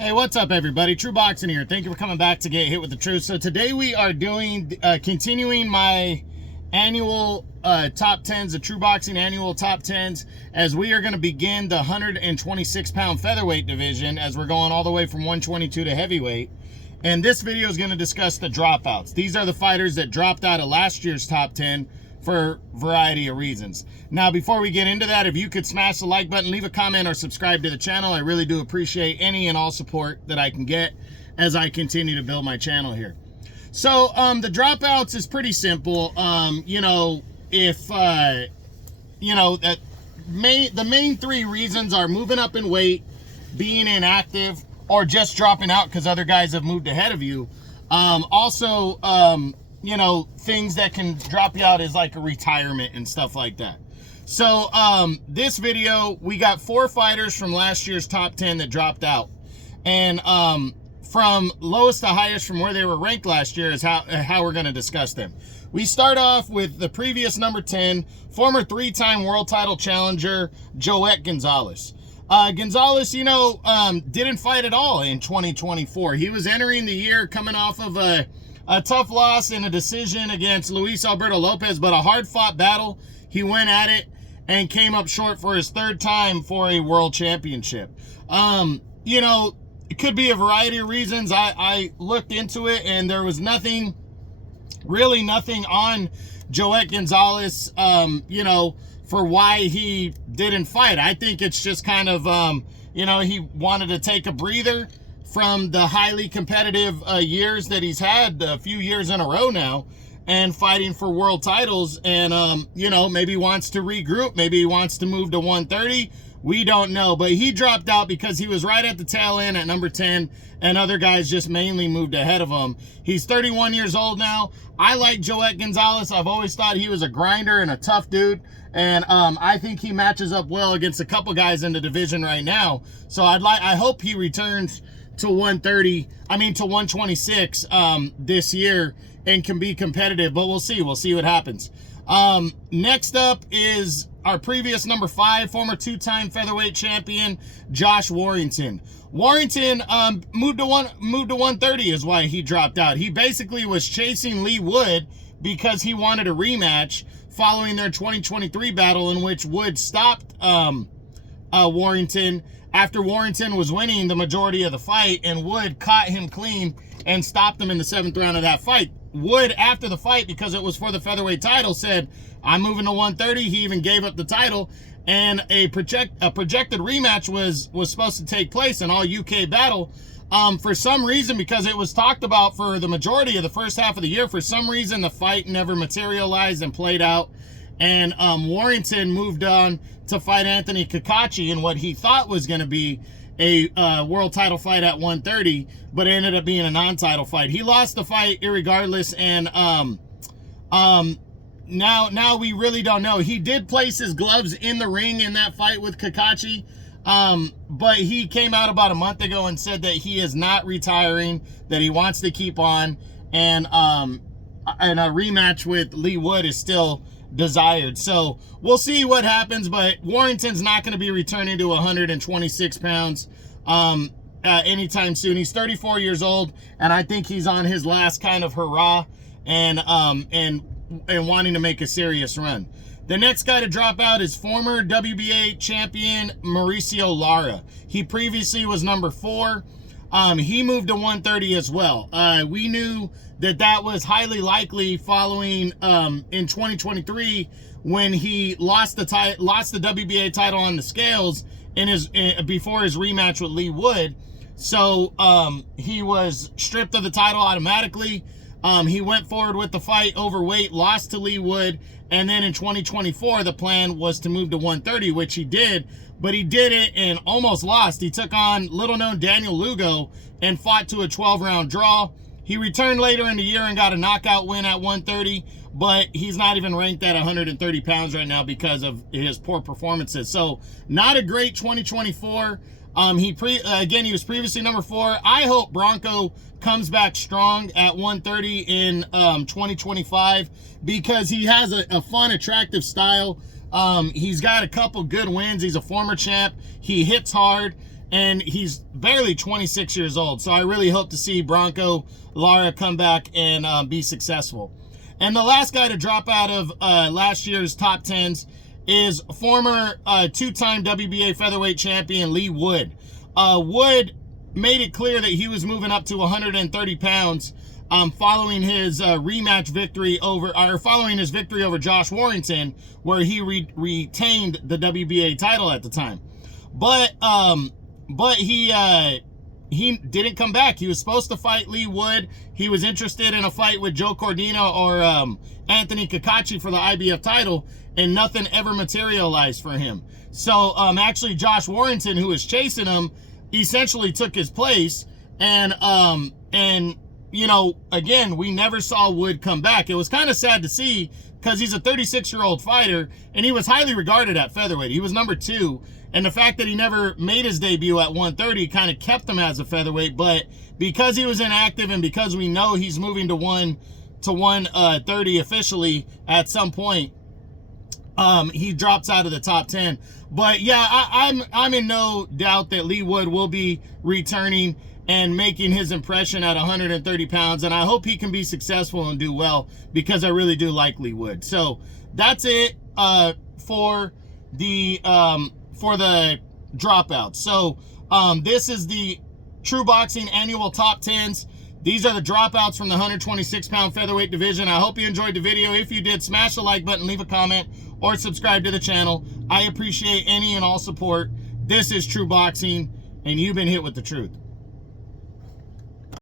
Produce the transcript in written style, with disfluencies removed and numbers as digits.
Hey, what's up, everybody? True Boxing here. Thank you for coming back to Get Hit with the Truth. So today we are doing, continuing my annual top 10s, the True Boxing annual top 10s, as we are going to begin the 126-pound featherweight division as we're going all the way from 122 to heavyweight. And this video is going to discuss the dropouts. These are the fighters that dropped out of last year's top 10 for a variety of reasons. Now, before we get into that, if you could smash the like button, leave a comment, or subscribe to the channel, I really do appreciate any and all support that I can get as I continue to build my channel here. So the dropouts is pretty simple. The main three reasons are moving up in weight, being inactive, or just dropping out because other guys have moved ahead of you. Things that can drop you out is like a retirement and stuff like that. So this video, we got 4 fighters from last year's top 10 that dropped out. And from lowest to highest from where they were ranked last year is how we're going to discuss them. We start off with the previous number 10, former 3-time world title challenger, Joet Gonzalez. Gonzalez, didn't fight at all in 2024. He was entering the year coming off of a tough loss in a decision against Luis Alberto Lopez, but a hard-fought battle. He went at it and came up short for his 3rd time for a world championship. It could be a variety of reasons. I looked into it, and there was really nothing on Joet Gonzalez, for why he didn't fight. I think it's just kind of, he wanted to take a breather from the highly competitive years that he's had, a few years in a row now, and fighting for world titles, and maybe wants to regroup, maybe he wants to move to 130. We don't know, but he dropped out because he was right at the tail end at number 10, and other guys just mainly moved ahead of him. He's 31 years old now. I like Joet Gonzalez. I've always thought he was a grinder and a tough dude, and I think he matches up well against a couple guys in the division right now. So I hope he returns to 126 this year and can be competitive, but we'll see what happens. Next up is our previous number 5, former 2-time featherweight champion, Josh Warrington. Warrington moved to 130 is why he dropped out. He basically was chasing Lee Wood because he wanted a rematch following their 2023 battle, in which Wood stopped Warrington after Warrington was winning the majority of the fight, and Wood caught him clean and stopped him in the 7th round of that fight. Wood, after the fight, because it was for the featherweight title, said, "I'm moving to 130. He even gave up the title, and a projected rematch was supposed to take place, an all-UK battle. For some reason, because it was talked about for the majority of the first half of the year, for some reason the fight never materialized and played out, and Warrington moved on to fight Anthony Kakachi in what he thought was going to be a world title fight at 130, but it ended up being a non-title fight. He lost the fight irregardless, and now we really don't know. He did place his gloves in the ring in that fight with Kakachi, but he came out about a month ago and said that he is not retiring, that he wants to keep on, and a rematch with Lee Wood is still desired. So we'll see what happens, but Warrington's not going to be returning to 126 pounds anytime soon. He's 34 years old, and I think he's on his last kind of hurrah and wanting to make a serious run. The next guy to drop out is former WBA champion Mauricio Lara. He previously was number 4. He moved to 130 as well. We knew that was highly likely following in 2023 when he lost the WBA title on the scales before his rematch with Lee Wood. So he was stripped of the title automatically. He went forward with the fight overweight, lost to Lee Wood, and then in 2024 the plan was to move to 130, which he did, but he did it and almost lost. He took on little-known Daniel Lugo and fought to a 12-round draw. He returned later in the year and got a knockout win at 130, but he's not even ranked at 130 pounds right now because of his poor performances. So not a great 2024. He was previously number 4. I hope Bronco comes back strong at 130 in 2025 because he has a fun, attractive style. He's got a couple good wins. He's a former champ. He hits hard. and he's barely 26 years old. So I really hope to see Bronco Lara come back and be successful. And the last guy to drop out of last year's top 10s is former two-time WBA featherweight champion Lee Wood. Wood made it clear that he was moving up to 130 pounds following his rematch victory following his victory over Josh Warrington, where he retained the WBA title at the time. But he didn't come back. He was supposed to fight Lee Wood. He was interested in a fight with Joe Cordina or Anthony Cacace for the IBF title, and nothing ever materialized for him. So actually Josh Warrington, who was chasing him, essentially took his place, and you know, again, we never saw Wood come back. It was kind of sad to see, because he's a 36-year-old fighter, and he was highly regarded at featherweight. He was number 2, and the fact that he never made his debut at 130 kind of kept him as a featherweight. But because he was inactive, and because we know he's moving to 130 officially at some point, he drops out of the top 10. But yeah, I'm in no doubt that Lee Wood will be returning and making his impression at 130 pounds. And I hope he can be successful and do well, because I really do like Lee Wood. So that's it for the dropouts. So this is the True Boxing annual top 10s. These are the dropouts from the 126-pound featherweight division. I hope you enjoyed the video. If you did, smash the like button, leave a comment, or subscribe to the channel. I appreciate any and all support. This is True Boxing, and you've been hit with the truth.